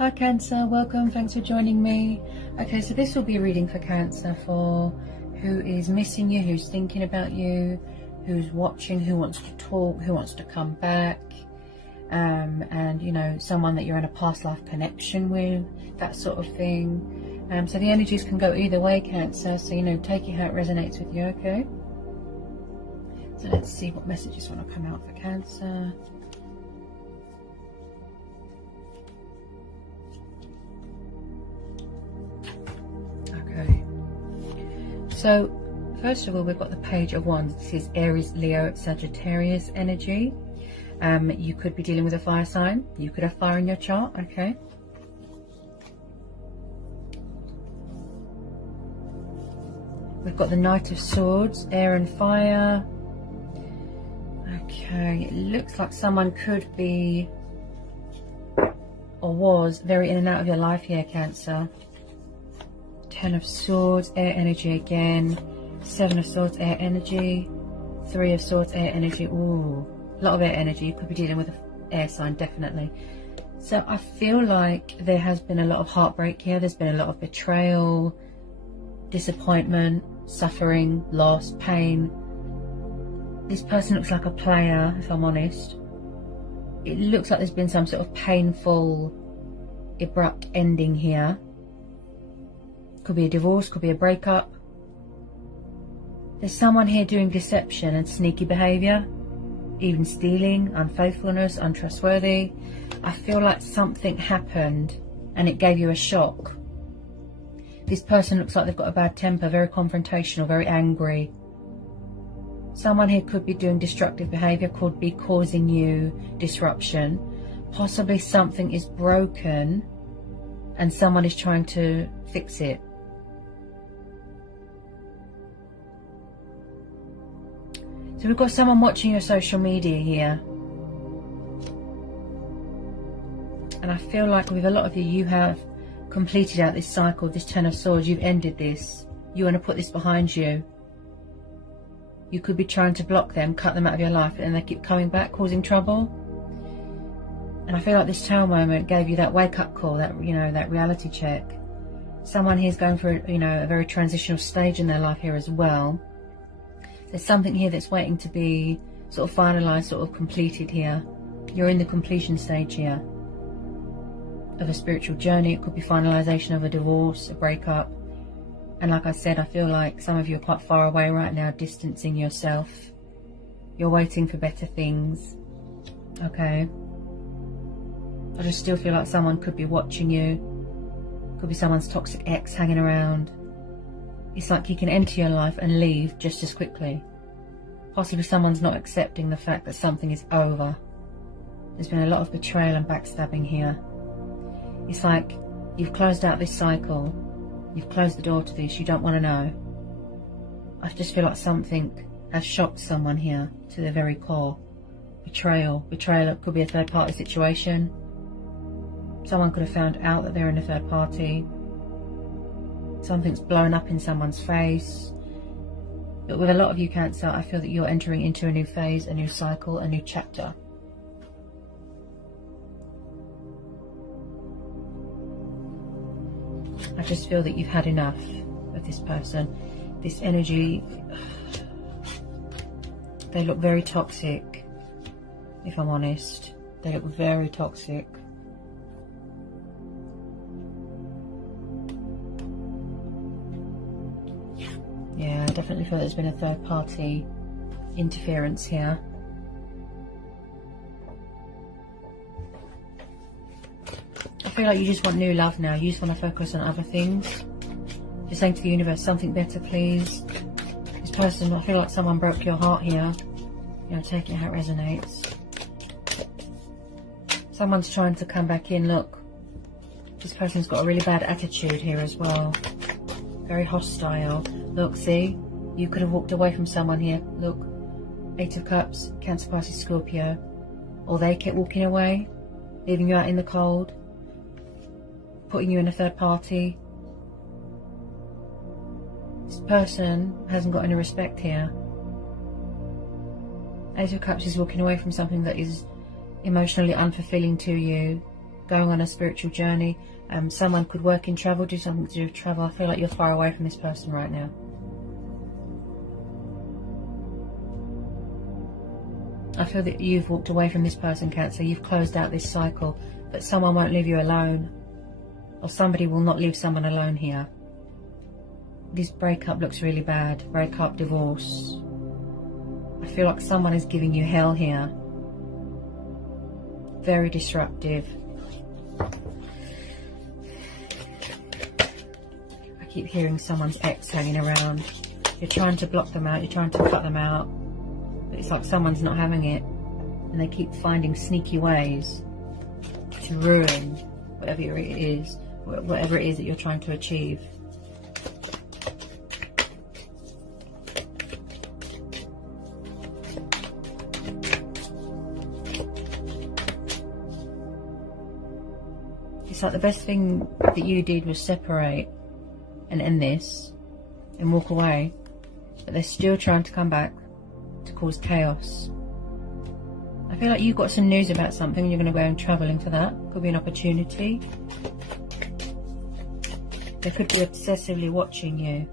Hi Cancer, welcome, thanks for joining me. Okay, so this will be a reading for Cancer, for who is missing you, who's thinking about you, who's watching, who wants to talk, who wants to come back, and you know, someone that you're in a past life connection with, that sort of thing. So the energies can go either way, Cancer, so you know, take it how it resonates with you, okay? So let's see what messages want to come out for Cancer. Okay, so first of all, we've got the Page of Wands. This is Aries, Leo, Sagittarius energy. You could be dealing with a fire sign. You could have fire in your chart, okay? We've got the Knight of Swords, air and fire. Okay, it looks like someone could be or was very in and out of your life here, Cancer. Ten of Swords, air energy again. Seven of Swords, air energy. Three of Swords, air energy. Ooh, a lot of air energy. You could be dealing with an air sign, definitely. So I feel like there has been a lot of heartbreak here. There's been a lot of betrayal, disappointment, suffering, loss, pain. This person looks like a player, if I'm honest. It looks like there's been some sort of painful, abrupt ending here. Could be a divorce, could be a breakup. There's someone here doing deception and sneaky behaviour, even stealing, unfaithfulness, untrustworthy. I feel like something happened and it gave you a shock. This person looks like they've got a bad temper, very confrontational, very angry. Someone here could be doing destructive behaviour, could be causing you disruption. Possibly something is broken and someone is trying to fix it. So we've got someone watching your social media here. And I feel like with a lot of you, you have completed out this cycle, this Ten of Swords. You've ended this. You want to put this behind you. You could be trying to block them, cut them out of your life, and they keep coming back, causing trouble. And I feel like this Tower moment gave you that wake-up call, that, you know, that reality check. Someone here is going through, you know, a very transitional stage in their life here as well. There's something here that's waiting to be sort of finalised, sort of completed here. You're in the completion stage here of a spiritual journey. It could be finalisation of a divorce, a breakup. And like I said, I feel like some of you are quite far away right now, distancing yourself. You're waiting for better things. Okay. I just still feel like someone could be watching you. Could be someone's toxic ex hanging around. It's like he can enter your life and leave just as quickly. Possibly someone's not accepting the fact that something is over. There's been a lot of betrayal and backstabbing here. It's like you've closed out this cycle. You've closed the door to this. You don't want to know. I just feel like something has shocked someone here to their very core. Betrayal. Betrayal could be a third party situation. Someone could have found out that they're in a third party. Something's blown up in someone's face. But with a lot of you, Cancer, I feel that you're entering into a new phase, a new cycle, a new chapter. I just feel that you've had enough of this person. This energy, they look very toxic, if I'm honest. They look very toxic. Yeah, I definitely feel there's been a third party interference here. I feel like you just want new love now. You just want to focus on other things. You're saying to the universe, something better, please. This person, I feel like someone broke your heart here. You know, take it how it resonates. Someone's trying to come back in. Look, this person's got a really bad attitude here as well. Very hostile. Look, see? You could have walked away from someone here. Look, Eight of Cups, Cancer, Pisces, Scorpio. Or they kept walking away, leaving you out in the cold, putting you in a third party. This person hasn't got any respect here. Ace of Cups is walking away from something that is emotionally unfulfilling to you, going on a spiritual journey. Someone could work in travel, do something to do with travel. I feel like you're far away from this person right now. I feel that you've walked away from this person, Cancer. You've closed out this cycle, but someone won't leave you alone, or somebody will not leave someone alone here. This breakup looks really bad. Breakup, divorce. I feel like someone is giving you hell here. Very disruptive. I keep hearing someone's ex hanging around. You're trying to block them out, you're trying to cut them out. But it's like someone's not having it. And they keep finding sneaky ways to ruin whatever it is that you're trying to achieve. It's like the best thing that you did was separate and end this and walk away, but they're still trying to come back to cause chaos. I feel like you've got some news about something and you're going to go and travelling for that. Could be an opportunity. They could be obsessively watching you.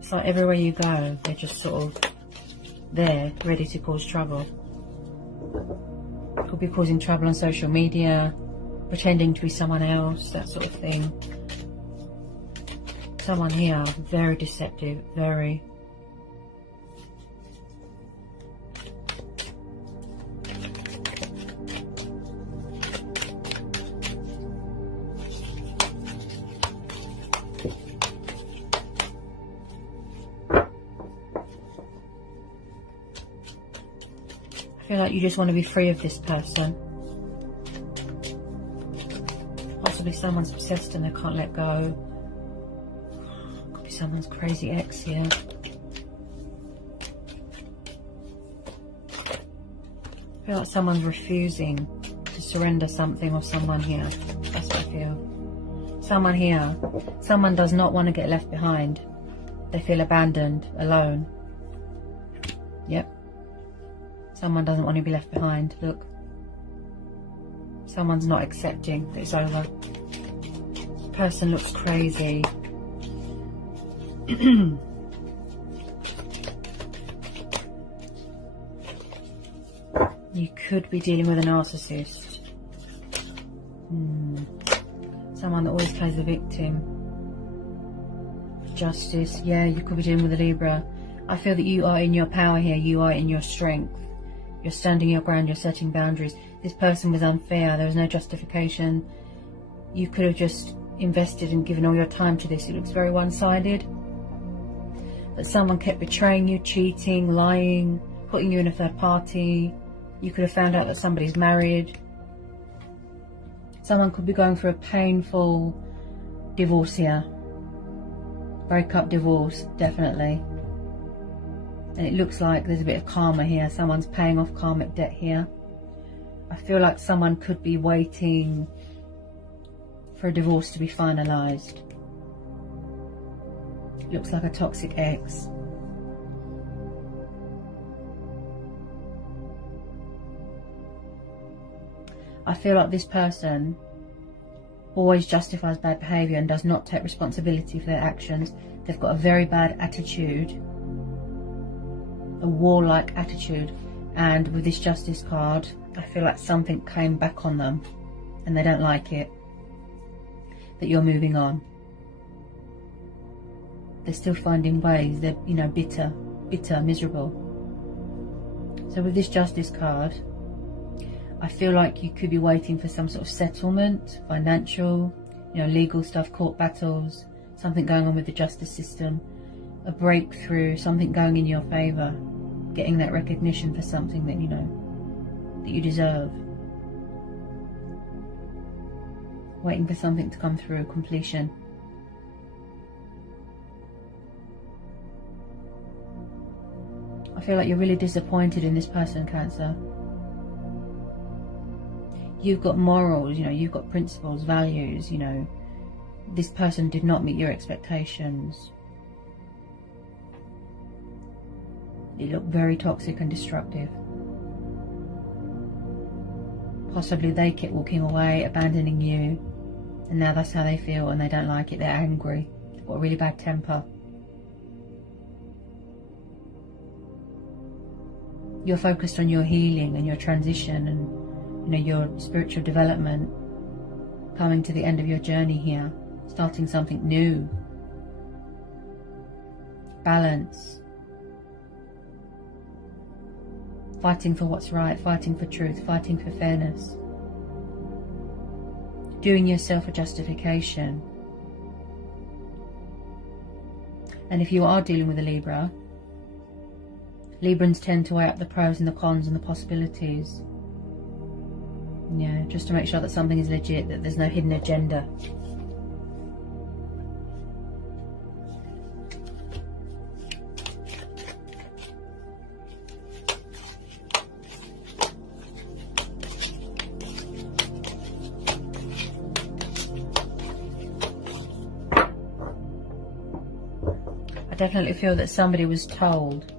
It's like everywhere you go, they're just sort of there, ready to cause trouble. Could be causing trouble on social media, pretending to be someone else, that sort of thing. Someone here, very deceptive, very. I feel like you just want to be free of this person. Possibly someone's obsessed and they can't let go. Could be someone's crazy ex here. I feel like someone's refusing to surrender something or someone here. That's what I feel. Someone here. Someone does not want to get left behind. They feel abandoned, alone. Yep. Someone doesn't want to be left behind. Look. Someone's not accepting that it's over. This person looks crazy. You could be dealing with a narcissist. Someone that always plays the victim. Justice. Yeah, you could be dealing with a Libra. I feel that you are in your power here. You are in your strength. You're standing your ground. You're setting boundaries. This person was unfair. There was no justification. You could have just invested and given all your time to this. It looks very one-sided. But someone kept betraying you, cheating, lying, putting you in a third party. You could have found out that somebody's married. Someone could be going through a painful divorce here. Breakup, divorce, definitely. And it looks like there's a bit of karma here. Someone's paying off karmic debt here. I feel like someone could be waiting for a divorce to be finalised. It looks like a toxic ex. I feel like this person always justifies bad behaviour and does not take responsibility for their actions. They've got a very bad attitude, a warlike attitude, and with this Justice card, I feel like something came back on them and they don't like it, that you're moving on. They're still finding ways. They're, you know, bitter, miserable. So with this Justice card, I feel like you could be waiting for some sort of settlement, financial, you know, legal stuff, court battles, something going on with the justice system, a breakthrough, something going in your favour, getting that recognition for something that, you know, that you deserve. Waiting for something to come through, completion. I feel like you're really disappointed in this person, Cancer. You've got morals, you know, you've got principles, values, you know. This person did not meet your expectations. It looked very toxic and destructive. Possibly they kept walking away, abandoning you, and now that's how they feel and they don't like it. They're angry. They've got a really bad temper. You're focused on your healing and your transition and, you know, your spiritual development, coming to the end of your journey here, starting something new. Balance. Fighting for what's right, fighting for truth, fighting for fairness. Doing yourself a justification. And if you are dealing with a Libra, Librans tend to weigh up the pros and the cons and the possibilities. Yeah, just to make sure that something is legit, that there's no hidden agenda. I definitely feel that somebody was told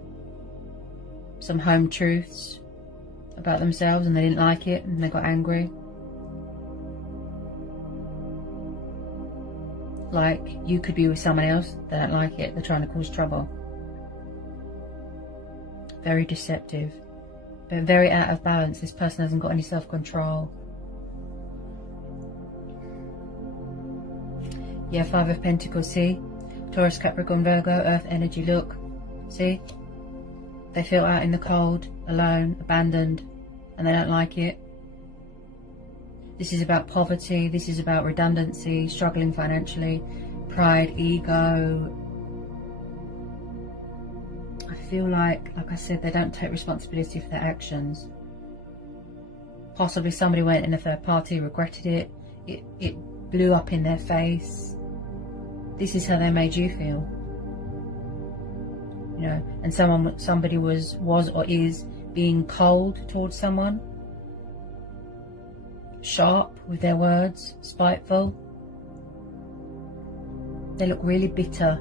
some home truths about themselves and they didn't like it and they got angry. Like, you could be with someone else, they don't like it, they're trying to cause trouble. Very deceptive, but very out of balance. This person hasn't got any self-control. Yeah, Five of Pentacles, see? Taurus, Capricorn, Virgo, Earth energy, look. See? They feel out in the cold, alone, abandoned, and they don't like it. This is about poverty, this is about redundancy, struggling financially, pride, ego. I feel like I said, they don't take responsibility for their actions. Possibly somebody went in a third party, regretted it, it blew up in their face. This is how they made you feel. You know, and somebody was or is being cold towards someone, sharp with their words, spiteful. They look really bitter.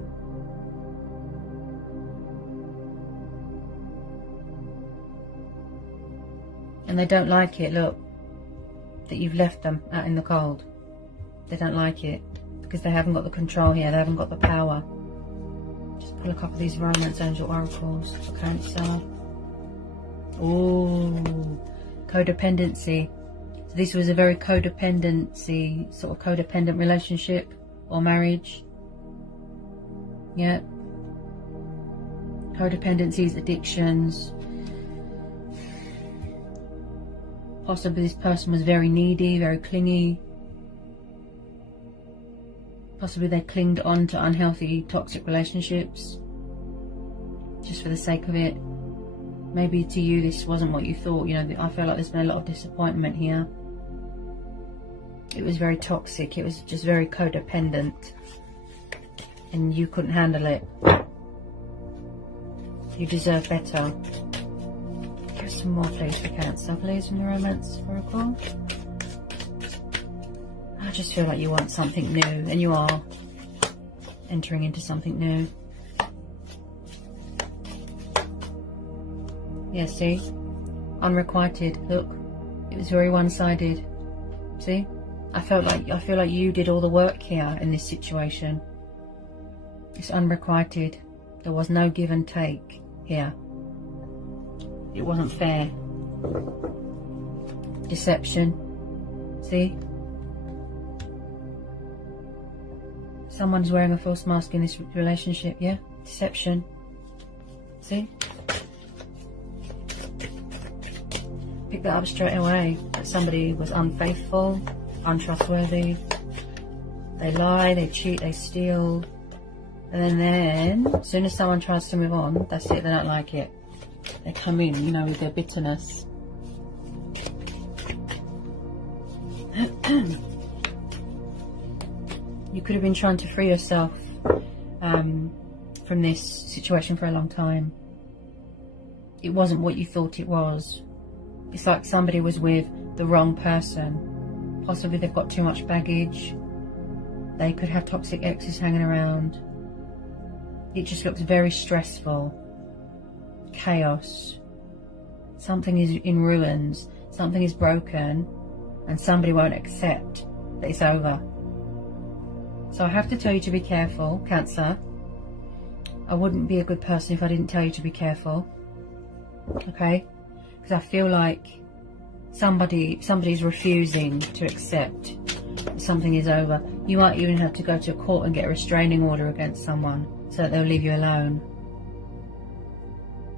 And they don't like it, look, that you've left them out in the cold. They don't like it because they haven't got the control here, they haven't got the power. Just pull a couple of these romance angel oracles for Cancer. Ooh, codependency. So this was a very sort of codependent relationship or marriage. Yeah. Codependencies, addictions. Possibly this person was very needy, very clingy. Possibly they clinged on to unhealthy, toxic relationships just for the sake of it. Maybe to you this wasn't what you thought. You know, I feel like there's been a lot of disappointment here. It was very toxic. It was just very codependent. And you couldn't handle it. You deserve better. Give some more please for Cancer, please, from the romance oracle. I just feel like you want something new, and you are entering into something new. Yeah, see? Unrequited. Look, it was very one-sided. See? I feel like you did all the work here in this situation. It's unrequited. There was no give and take here. It wasn't fair. Deception. See? Someone's wearing a false mask in this relationship, yeah? Deception. See? Pick that up straight away. That somebody was unfaithful, untrustworthy. They lie, they cheat, they steal. And then, as soon as someone tries to move on, that's it, they don't like it. They come in, you know, with their bitterness. You could have been trying to free yourself from this situation for a long time. It wasn't what you thought it was. It's like somebody was with the wrong person. Possibly they've got too much baggage. They could have toxic exes hanging around. It just looks very stressful. Chaos. Something is in ruins. Something is broken. and somebody won't accept that it's over. So I have to tell you to be careful, Cancer. I wouldn't be a good person if I didn't tell you to be careful. Okay? Because I feel like somebody's refusing to accept that something is over. You might even have to go to court and get a restraining order against someone so that they'll leave you alone.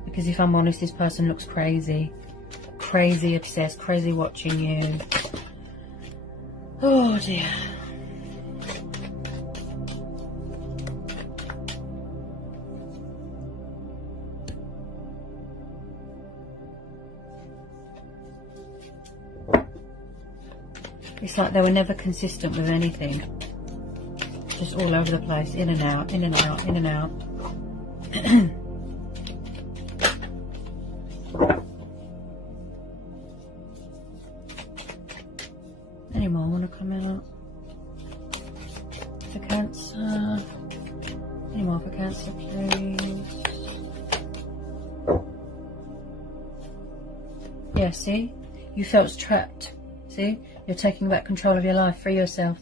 Because if I'm honest, this person looks crazy. Crazy obsessed, crazy watching you. Oh dear. It's like they were never consistent with anything. Just all over the place, in and out, in and out, in and out. Any more want to come out? For Cancer. Any more for Cancer, please? Yeah, see? You felt trapped. See? You're taking back control of your life. Free yourself.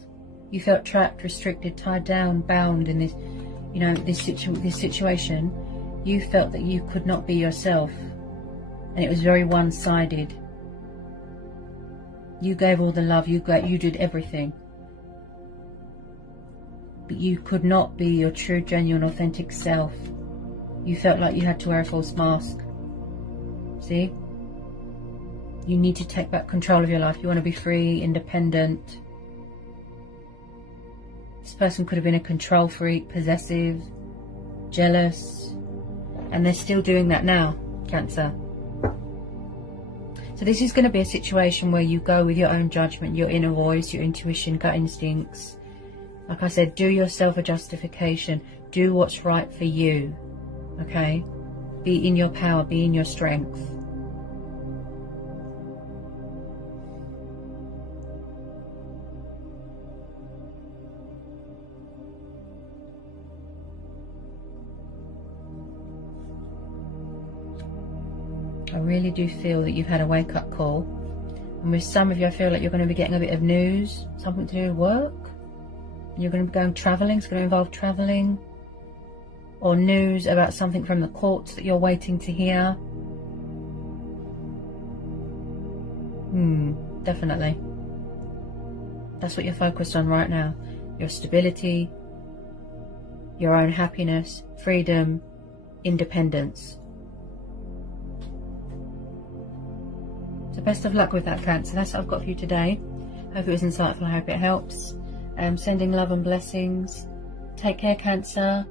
You felt trapped, restricted, tied down, bound in this, you know, this situation. You felt that you could not be yourself. And it was very one-sided. You gave all the love. You did everything. But you could not be your true, genuine, authentic self. You felt like you had to wear a false mask. See? You need to take back control of your life. You want to be free, independent. This person could have been a control freak, possessive, jealous. And they're still doing that now, Cancer. So this is going to be a situation where you go with your own judgment, your inner voice, your intuition, gut instincts. Like I said, do yourself a justification. Do what's right for you. Okay? Be in your power. Be in your strength. I really do feel that you've had a wake-up call. And with some of you, I feel like you're going to be getting a bit of news. Something to do with work. You're going to be going travelling. It's going to involve travelling. Or news about something from the courts that you're waiting to hear. Definitely. That's what you're focused on right now. Your stability, your own happiness, freedom, independence. So best of luck with that, Cancer. That's what I've got for you today. Hope it was insightful. I hope it helps. Sending love and blessings. Take care, Cancer.